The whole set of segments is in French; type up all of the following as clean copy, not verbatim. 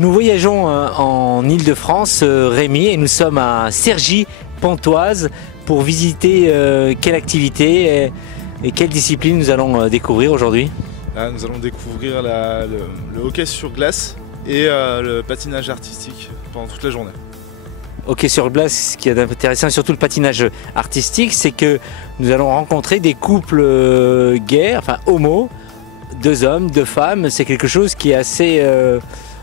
Nous voyageons en Île-de-France, Rémi, et nous sommes à Cergy-Pontoise pour visiter quelle activité et quelle discipline nous allons découvrir aujourd'hui. Là, nous allons découvrir le hockey sur glace et le patinage artistique pendant toute la journée. Hockey sur glace, ce qui est intéressant, surtout le patinage artistique, c'est que nous allons rencontrer des couples gays, enfin homo, 2 hommes, 2 femmes. C'est quelque chose qui est assez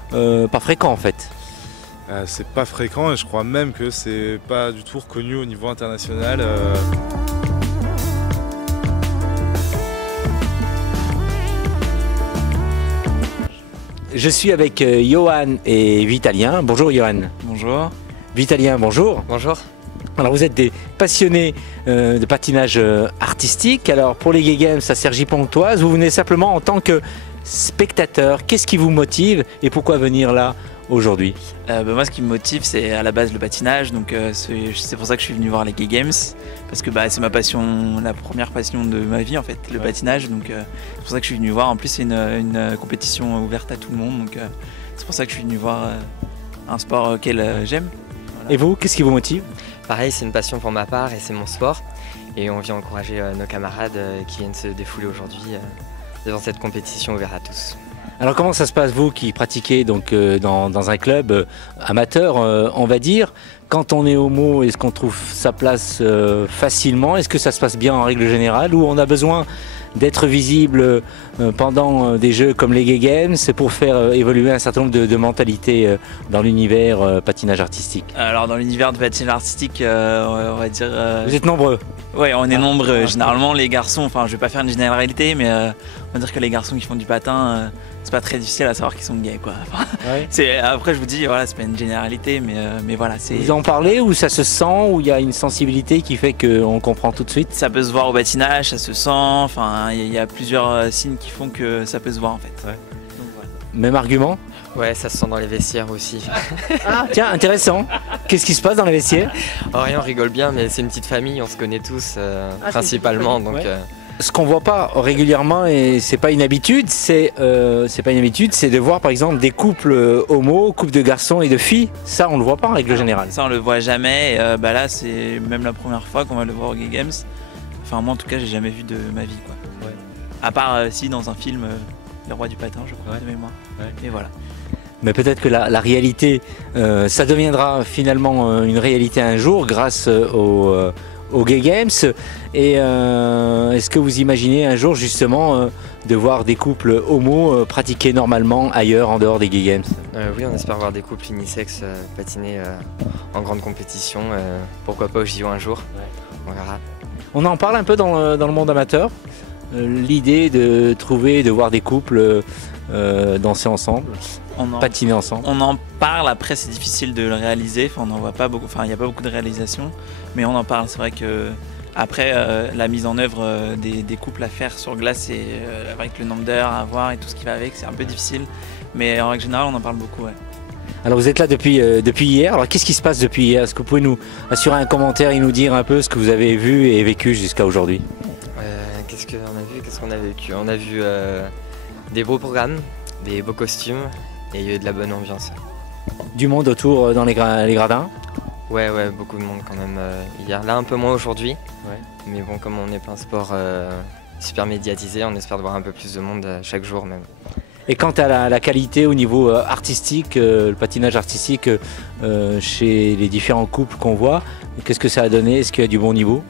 pas fréquent en fait. C'est pas fréquent et je crois même que c'est pas du tout reconnu au niveau international. Je suis avec Johan et Vitalien. Bonjour Johan. Bonjour. Vitalien, bonjour. Bonjour. Alors vous êtes des passionnés de patinage artistique. Alors pour les Gay Games à Cergy-Pontoise, vous venez simplement en tant que spectateur. Qu'est-ce qui vous motive et pourquoi venir là aujourd'hui? Moi ce qui me motive c'est à la base le patinage, donc c'est pour ça que je suis venu voir les Gay Games, parce que c'est ma passion, la première passion de ma vie en fait, le patinage, donc c'est pour ça que je suis venu voir. En plus c'est une compétition ouverte à tout le monde, donc c'est pour ça que je suis venu voir un sport auquel j'aime. Voilà. Et vous, qu'est-ce qui vous motive? Pareil, c'est une passion pour ma part et c'est mon sport. Et on vient encourager nos camarades qui viennent se défouler aujourd'hui devant cette compétition ouverte à tous. Alors comment ça se passe, vous qui pratiquez donc, dans un club amateur, on va dire, quand on est homo, est-ce qu'on trouve sa place facilement? Est-ce que ça se passe bien en règle générale, ou on a besoin d'être visible pendant des jeux comme les Gay Games pour faire évoluer un certain nombre de mentalités dans l'univers patinage artistique? Alors dans l'univers du patinage artistique, on va dire... Vous êtes nombreux? Oui, on est nombreux. Généralement les garçons, enfin je vais pas faire une généralité, mais on va dire que les garçons qui font du patin, c'est pas très difficile à savoir qu'ils sont gays quoi. Enfin, ouais. Après je vous dis, voilà, c'est pas une généralité, mais voilà. Vous en parlez, ou ça se sent, ou il y a une sensibilité qui fait qu'on comprend tout de suite? Ça peut se voir au patinage, ça se sent, enfin il y a plusieurs signes qui font que ça peut se voir en fait. Ouais. Donc, voilà. Même argument? Ouais, ça se sent dans les vestiaires aussi. Ah tiens, intéressant. Qu'est-ce qui se passe dans les vestiaires? Oh, rien, on rigole bien, mais c'est une petite famille, on se connaît tous principalement. Donc, ouais. Ce qu'on voit pas régulièrement, et c'est pas une habitude, c'est de voir par exemple des couples homo, couples de garçons et de filles. Ça, on le voit pas en règle générale. Ça, on le voit jamais. Et, là, c'est même la première fois qu'on va le voir aux Gay Games. Enfin, moi, en tout cas, j'ai jamais vu de ma vie, quoi. Ouais. À part si dans un film, Le Roi du Patin, je crois, de mémoire. Ouais. Et voilà. Mais peut-être que la réalité, ça deviendra finalement une réalité un jour grâce aux Gay Games. Et est-ce que vous imaginez un jour justement de voir des couples homo pratiquer normalement ailleurs en dehors des Gay Games? Oui, on espère voir des couples unisexes patiner en grande compétition. Pourquoi pas au JO un jour, ouais. On verra. On en parle un peu dans le monde amateur, l'idée de voir des couples danser ensemble, patiner ensemble. On en parle, après c'est difficile de le réaliser, enfin, on n'en voit pas beaucoup, enfin il n'y a pas beaucoup de réalisations, mais on en parle. C'est vrai que après la mise en œuvre des couples à faire sur glace, et avec le nombre d'heures à avoir et tout ce qui va avec, c'est un peu difficile, mais en règle générale on en parle beaucoup. Ouais. Alors vous êtes là depuis hier, alors qu'est-ce qui se passe depuis hier? Est-ce que vous pouvez nous assurer un commentaire et nous dire un peu ce que vous avez vu et vécu jusqu'à aujourd'hui? Qu'est-ce qu'on a vu? Qu'est-ce qu'on a vécu? On a vu des beaux programmes, des beaux costumes, et il y a eu de la bonne ambiance. Du monde autour dans les gradins? Ouais, beaucoup de monde quand même hier. Là un peu moins aujourd'hui, ouais. Mais bon, comme on est plein sport super médiatisé, on espère de voir un peu plus de monde chaque jour même. Et quant à la qualité au niveau artistique, le patinage artistique chez les différents couples qu'on voit, qu'est-ce que ça a donné? Est-ce qu'il y a du bon niveau?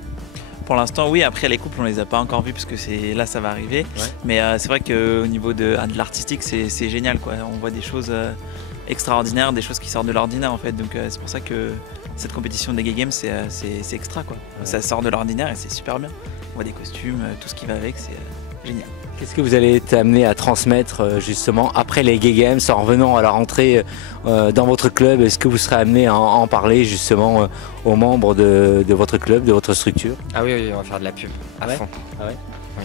Pour l'instant, oui. Après, les couples, on les a pas encore vus parce que là, ça va arriver. Ouais. Mais c'est vrai qu'au niveau de l'artistique, c'est génial, quoi. On voit des choses extraordinaires, des choses qui sortent de l'ordinaire, en fait. Donc, c'est pour ça que cette compétition des Gay Games, c'est extra, quoi. Ouais. Ça sort de l'ordinaire et c'est super bien. On voit des costumes, tout ce qui va avec, c'est génial. Qu'est-ce que vous allez être amené à transmettre justement après les Gay Games, en revenant à la rentrée dans votre club? Est-ce que vous serez amené à en parler justement aux membres de votre club, de votre structure? Ah oui, on va faire de la pub à fond. Ah ouais? Oui.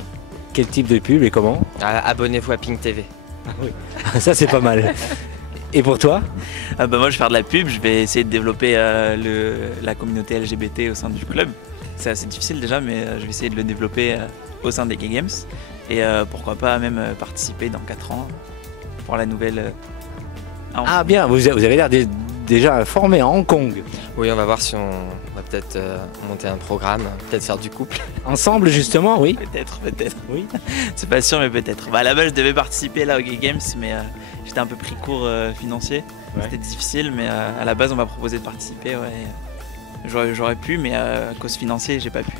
Quel type de pub et comment? Abonnez-vous à Pink TV. Ah oui. Ça c'est pas mal. Et pour toi? Moi je vais faire de la pub, je vais essayer de développer la communauté LGBT au sein du club. C'est assez difficile déjà, mais je vais essayer de le développer au sein des Gay Games. Et pourquoi pas même participer dans 4 ans pour la nouvelle Ah bien, vous avez l'air déjà formé à Hong Kong. Oui, on va voir si on va peut-être monter un programme, peut-être faire du couple. Ensemble justement, oui. Peut-être. Oui. C'est pas sûr, mais peut-être. Bah, à la base, je devais participer là au Gay Games, mais j'étais un peu pris court financier. Ouais. C'était difficile, mais à la base, on m'a proposé de participer. Ouais. J'aurais pu, mais à cause financier, j'ai pas pu.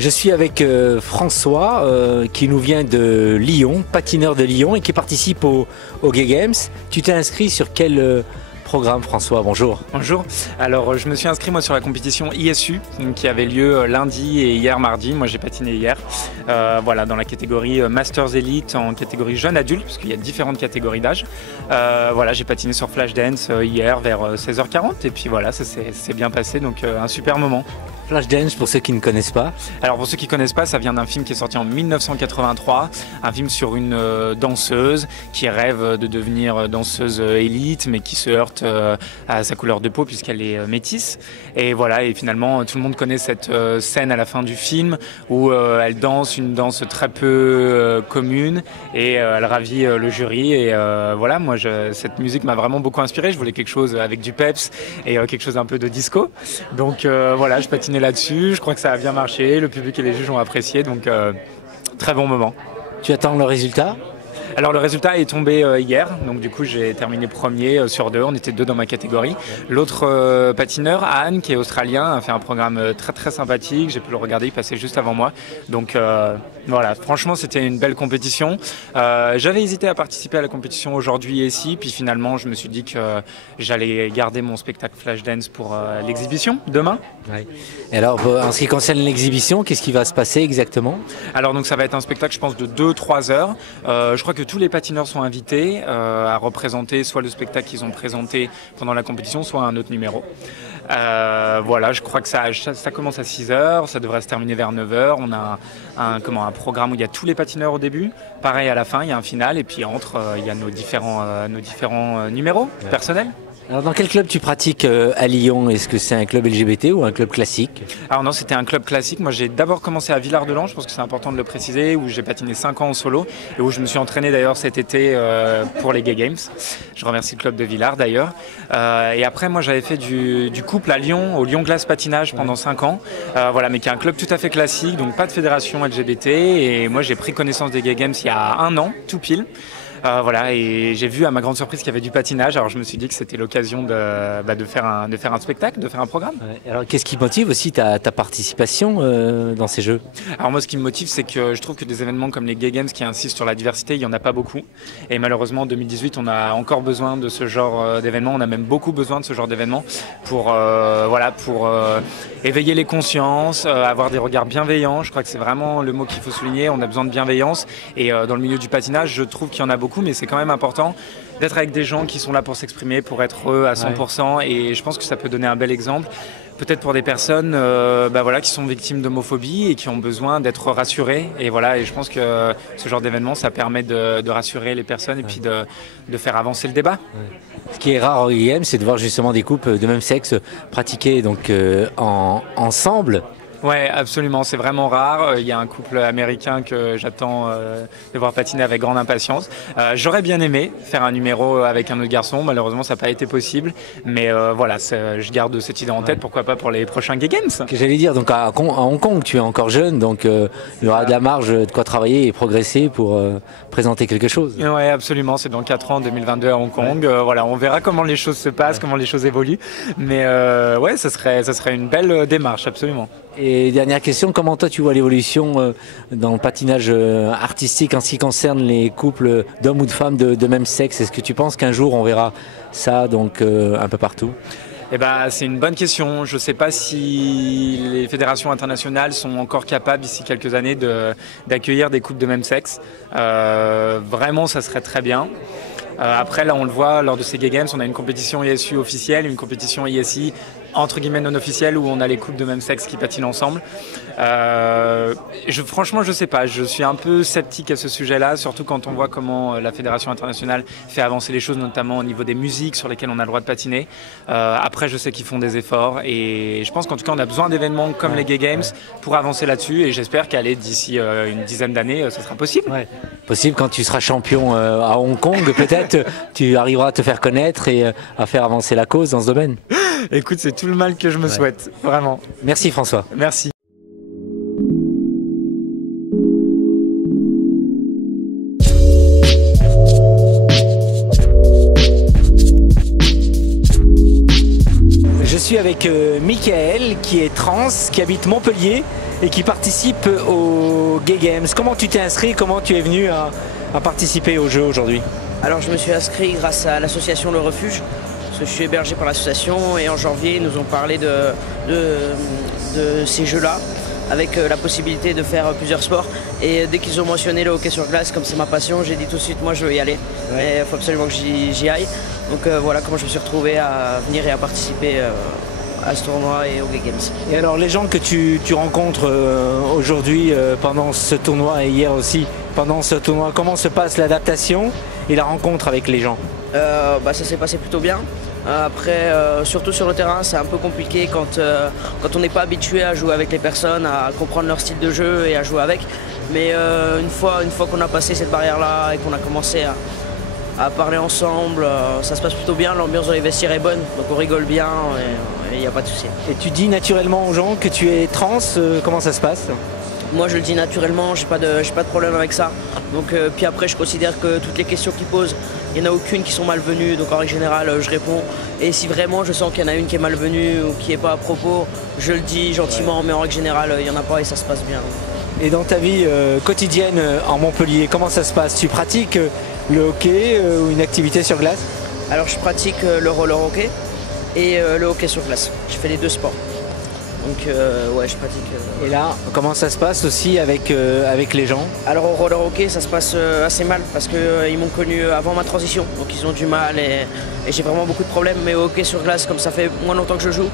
Je suis avec François qui nous vient de Lyon, patineur de Lyon et qui participe au Gay Games. Tu t'es inscrit sur quel programme, François? Bonjour. Bonjour. Alors je me suis inscrit moi sur la compétition ISU qui avait lieu lundi et hier mardi. Moi j'ai patiné hier. Voilà, dans la catégorie Masters Elite, en catégorie jeune adulte, parce qu'il y a différentes catégories d'âge. Voilà, j'ai patiné sur Flashdance hier vers 16h40 et puis voilà, ça s'est bien passé, donc un super moment. Flashdance, pour ceux qui ne connaissent pas. Alors pour ceux qui ne connaissent pas, ça vient d'un film qui est sorti en 1983, un film sur une danseuse qui rêve de devenir danseuse élite, mais qui se heurte à sa couleur de peau puisqu'elle est métisse. Et voilà, et finalement tout le monde connaît cette scène à la fin du film où elle danse une danse très peu commune et elle ravit le jury. Et voilà, moi cette musique m'a vraiment beaucoup inspiré. Je voulais quelque chose avec du peps et quelque chose un peu de disco. Donc voilà, je patinais là-dessus, je crois que ça a bien marché, le public et les juges ont apprécié, donc très bon moment. Tu attends le résultat? Alors le résultat est tombé hier, donc du coup j'ai terminé premier sur 2, on était 2 dans ma catégorie. L'autre patineur, Anne, qui est australien, a fait un programme très très sympathique, j'ai pu le regarder, il passait juste avant moi. Donc voilà, franchement c'était une belle compétition. J'avais hésité à participer à la compétition aujourd'hui et ici, puis finalement je me suis dit que j'allais garder mon spectacle Flashdance pour l'exhibition demain. Ouais. Et alors en ce qui concerne l'exhibition, qu'est-ce qui va se passer exactement? Alors donc ça va être un spectacle je pense de 2-3 heures. Je crois que tous les patineurs sont invités à représenter soit le spectacle qu'ils ont présenté pendant la compétition, soit un autre numéro. Voilà, je crois que ça commence à 6h, ça devrait se terminer vers 9h. On a un programme où il y a tous les patineurs au début. Pareil à la fin, il y a un final et puis entre, il y a nos différents numéros personnels. Alors dans quel club tu pratiques à Lyon? Est-ce que c'est un club LGBT ou un club classique? Alors non, c'était un club classique. Moi j'ai d'abord commencé à Villard-de-Lans, je pense que c'est important de le préciser, où j'ai patiné 5 ans en solo et où je me suis entraîné d'ailleurs cet été pour les Gay Games. Je remercie le club de Villard d'ailleurs. Et après moi j'avais fait du couple à Lyon, au Lyon Glace Patinage pendant 5 ans. Voilà, mais qui est un club tout à fait classique, donc pas de fédération LGBT. Et moi j'ai pris connaissance des Gay Games il y a 1 an, tout pile. Voilà, et j'ai vu à ma grande surprise qu'il y avait du patinage, alors je me suis dit que c'était l'occasion de faire un spectacle, de faire un programme. Ouais. Alors qu'est-ce qui motive aussi ta participation dans ces jeux? Alors moi ce qui me motive c'est que je trouve que des événements comme les Gay Games qui insistent sur la diversité, il n'y en a pas beaucoup. Et malheureusement en 2018 on a encore besoin de ce genre d'événements, on a même beaucoup besoin de ce genre d'événements pour éveiller les consciences, avoir des regards bienveillants. Je crois que c'est vraiment le mot qu'il faut souligner, on a besoin de bienveillance. Et dans le milieu du patinage je trouve qu'il y en a beaucoup, mais c'est quand même important d'être avec des gens qui sont là pour s'exprimer, pour être eux à 100%. Ouais. Et je pense que ça peut donner un bel exemple. Peut-être pour des personnes voilà, qui sont victimes d'homophobie et qui ont besoin d'être rassurées. Et voilà, et je pense que ce genre d'événement, ça permet de rassurer les personnes et puis de faire avancer le débat. Ouais. Ce qui est rare au Gay Games, c'est de voir justement des couples de même sexe pratiquer donc, ensemble. Ouais, absolument, c'est vraiment rare. Il y a un couple américain que j'attends de voir patiner avec grande impatience. J'aurais bien aimé faire un numéro avec un autre garçon, malheureusement ça n'a pas été possible. Mais voilà, je garde cette idée en tête, pourquoi pas pour les prochains Gay Games. Que j'allais dire, donc à Hong Kong, tu es encore jeune, donc il y aura de la marge de quoi travailler et progresser pour présenter quelque chose. Ouais, absolument, c'est dans 4 ans, 2022 à Hong Kong. Ouais. Voilà, on verra comment les choses se passent, comment les choses évoluent. Mais ouais, ça serait une belle démarche, absolument. Et dernière question, comment toi tu vois l'évolution dans le patinage artistique en ce qui concerne les couples d'hommes ou de femmes de même sexe? Est-ce que tu penses qu'un jour on verra ça donc un peu partout? Eh ben, c'est une bonne question. Je ne sais pas si les fédérations internationales sont encore capables d'ici quelques années d'accueillir des couples de même sexe. Vraiment, ça serait très bien. Après, là, on le voit, lors de ces Gay Games, on a une compétition ISU officielle, une compétition ISI entre guillemets non officielle où on a les couples de même sexe qui patinent ensemble. Franchement, je sais pas. Je suis un peu sceptique à ce sujet-là, surtout quand on voit comment la Fédération internationale fait avancer les choses, notamment au niveau des musiques sur lesquelles on a le droit de patiner. Après, je sais qu'ils font des efforts et je pense qu'en tout cas, on a besoin d'événements comme les Gay Games pour avancer là-dessus et j'espère qu'aller d'ici une dizaine d'années, ce sera possible. Ouais. Possible quand tu seras champion à Hong Kong, peut-être tu arriveras à te faire connaître et à faire avancer la cause dans ce domaine. Écoute, c'est tout le mal que je me souhaite, vraiment. Merci François. Merci. Je suis avec Michael qui est trans, qui habite Montpellier et qui participe aux Gay Games. Comment tu t'es inscrit? Comment tu es venu à participer au jeu aujourd'hui? Alors je me suis inscrit grâce à l'association Le Refuge, parce que je suis hébergé par l'association et en janvier ils nous ont parlé de ces jeux-là avec la possibilité de faire plusieurs sports et dès qu'ils ont mentionné le hockey sur glace, comme c'est ma passion, j'ai dit tout de suite moi je veux y aller et il faut absolument que j'y aille. Donc voilà comment je me suis retrouvé à venir et à participer à ce tournoi et aux Gay Games. Et alors les gens que tu rencontres aujourd'hui pendant ce tournoi et hier aussi pendant ce tournoi, comment se passe l'adaptation et la rencontre avec les gens? Ça s'est passé plutôt bien. Après, surtout sur le terrain, c'est un peu compliqué quand on n'est pas habitué à jouer avec les personnes, à comprendre leur style de jeu et à jouer avec. Mais une fois qu'on a passé cette barrière-là et qu'on a commencé à parler ensemble, ça se passe plutôt bien, l'ambiance dans les vestiaires est bonne, donc on rigole bien et il n'y a pas de souci. Et tu dis naturellement aux gens que tu es trans, comment ça se passe? Moi je le dis naturellement, j'ai pas de problème avec ça. Donc puis après je considère que toutes les questions qu'ils posent, il n'y en a aucune qui sont malvenues, donc en règle générale je réponds. Et si vraiment je sens qu'il y en a une qui est malvenue ou qui n'est pas à propos, je le dis gentiment, mais en règle générale il n'y en a pas et ça se passe bien. Et dans ta vie quotidienne en Montpellier, comment ça se passe? Tu pratiques le hockey ou une activité sur glace? Alors je pratique le roller hockey et le hockey sur glace. Je fais les deux sports. Donc ouais, je pratique. Et là, comment ça se passe aussi avec les gens? Alors au roller hockey, ça se passe assez mal parce qu'ils m'ont connu avant ma transition, donc ils ont du mal et j'ai vraiment beaucoup de problèmes. Mais au hockey sur glace, comme ça fait moins longtemps que je joue,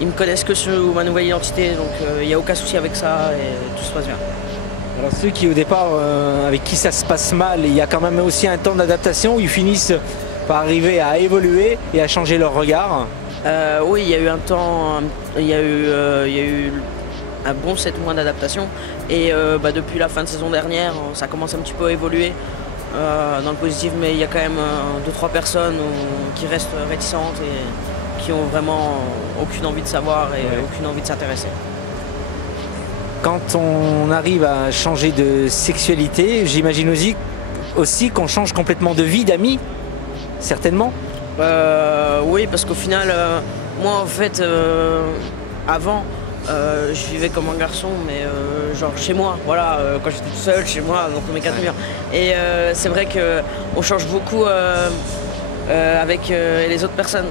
ils me connaissent que sous ma nouvelle identité, donc il n'y a aucun souci avec ça et tout se passe bien. Alors ceux qui au départ, avec qui ça se passe mal, il y a quand même aussi un temps d'adaptation où ils finissent par arriver à évoluer et à changer leur regard. Oui, il y a eu un temps, il y a eu un bon 7 mois d'adaptation et depuis la fin de saison dernière, ça commence un petit peu à évoluer dans le positif, mais il y a quand même 2-3 personnes qui restent réticentes et qui ont vraiment aucune envie de savoir et aucune envie de s'intéresser. Quand on arrive à changer de sexualité, j'imagine aussi qu'on change complètement de vie, d'amis, certainement. Oui, parce qu'au final, moi en fait, avant, je vivais comme un garçon, mais genre chez moi, voilà, quand j'étais tout seul, chez moi, donc mes 4 murs. Et c'est vrai qu'on change beaucoup avec les autres personnes,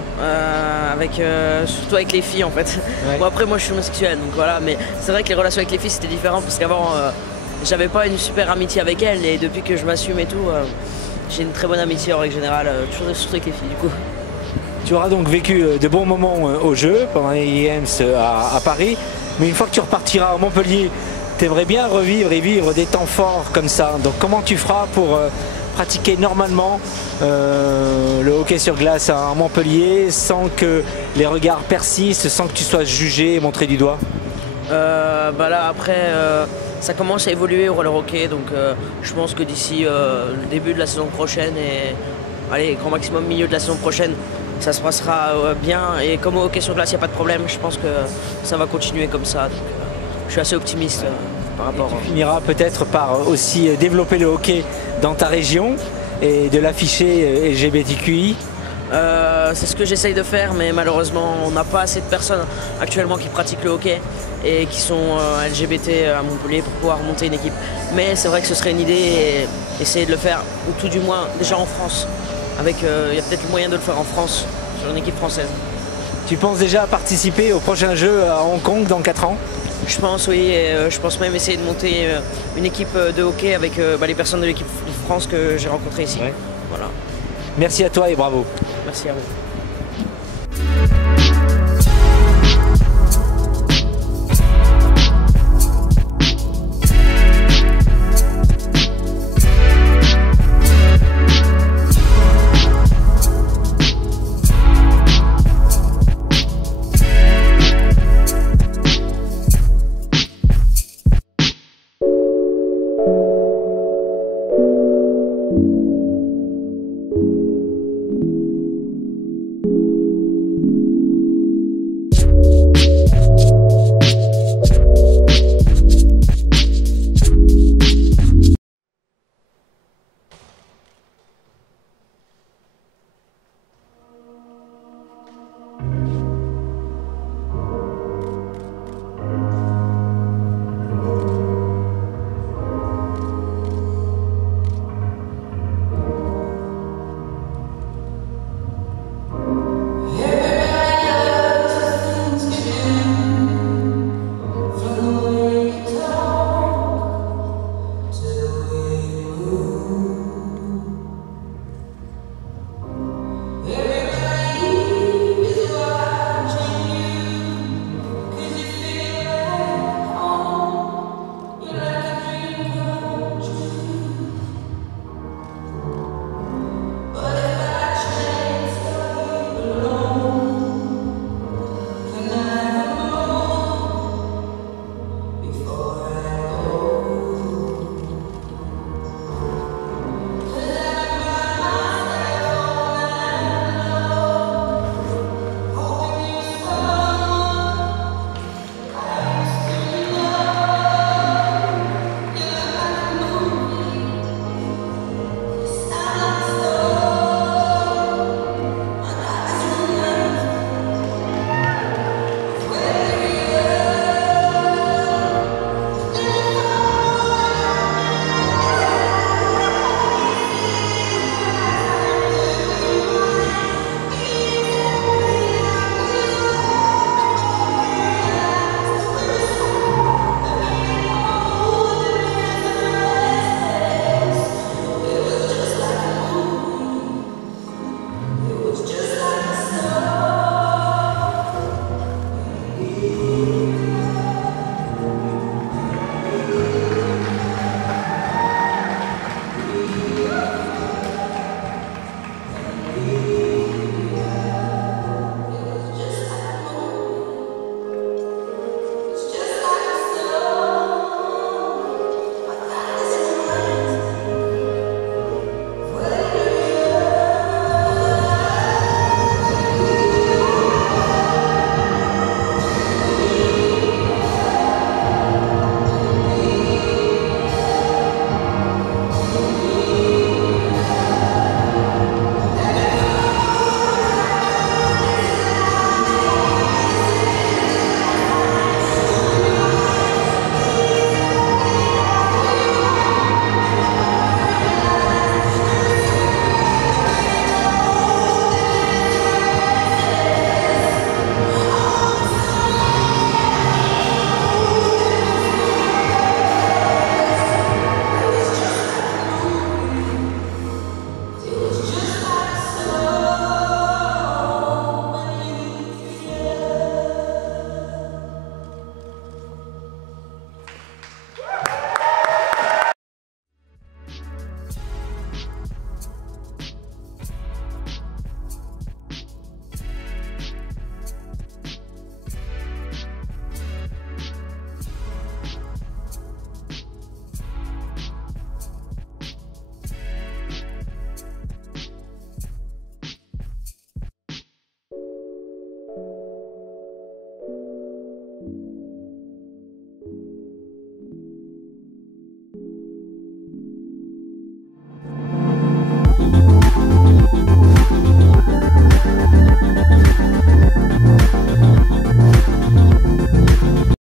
surtout avec les filles en fait. Ouais. Bon, après moi je suis homosexuel, donc voilà, mais c'est vrai que les relations avec les filles c'était différent parce qu'avant j'avais pas une super amitié avec elles et depuis que je m'assume et tout, j'ai une très bonne amitié en règle générale, surtout avec les filles du coup. Tu auras donc vécu de bons moments au jeu pendant les Games à Paris, mais une fois que tu repartiras à Montpellier, tu aimerais bien revivre et vivre des temps forts comme ça. Donc comment tu feras pour pratiquer normalement le hockey sur glace à Montpellier sans que les regards persistent, sans que tu sois jugé et montré du doigt? Là après ça commence à évoluer au roller hockey, donc je pense que d'ici le début de la saison prochaine et allez, grand maximum milieu de la saison prochaine, ça se passera bien et comme au hockey sur glace il n'y a pas de problème, je pense que ça va continuer comme ça, donc je suis assez optimiste par rapport. Tu finiras peut-être par aussi développer le hockey dans ta région et de l'afficher LGBTQI. C'est ce que j'essaye de faire, mais malheureusement on n'a pas assez de personnes actuellement qui pratiquent le hockey et qui sont LGBT à Montpellier pour pouvoir monter une équipe. Mais c'est vrai que ce serait une idée et essayer de le faire, ou tout du moins déjà en France. Il y a peut-être le moyen de le faire en France, sur une équipe française. Tu penses déjà participer aux prochains Jeux à Hong Kong dans 4 ans? Je pense oui, et je pense même essayer de monter une équipe de hockey avec les personnes de l'équipe de France que j'ai rencontrées ici. Ouais. Voilà. Merci à toi et bravo. Merci à vous.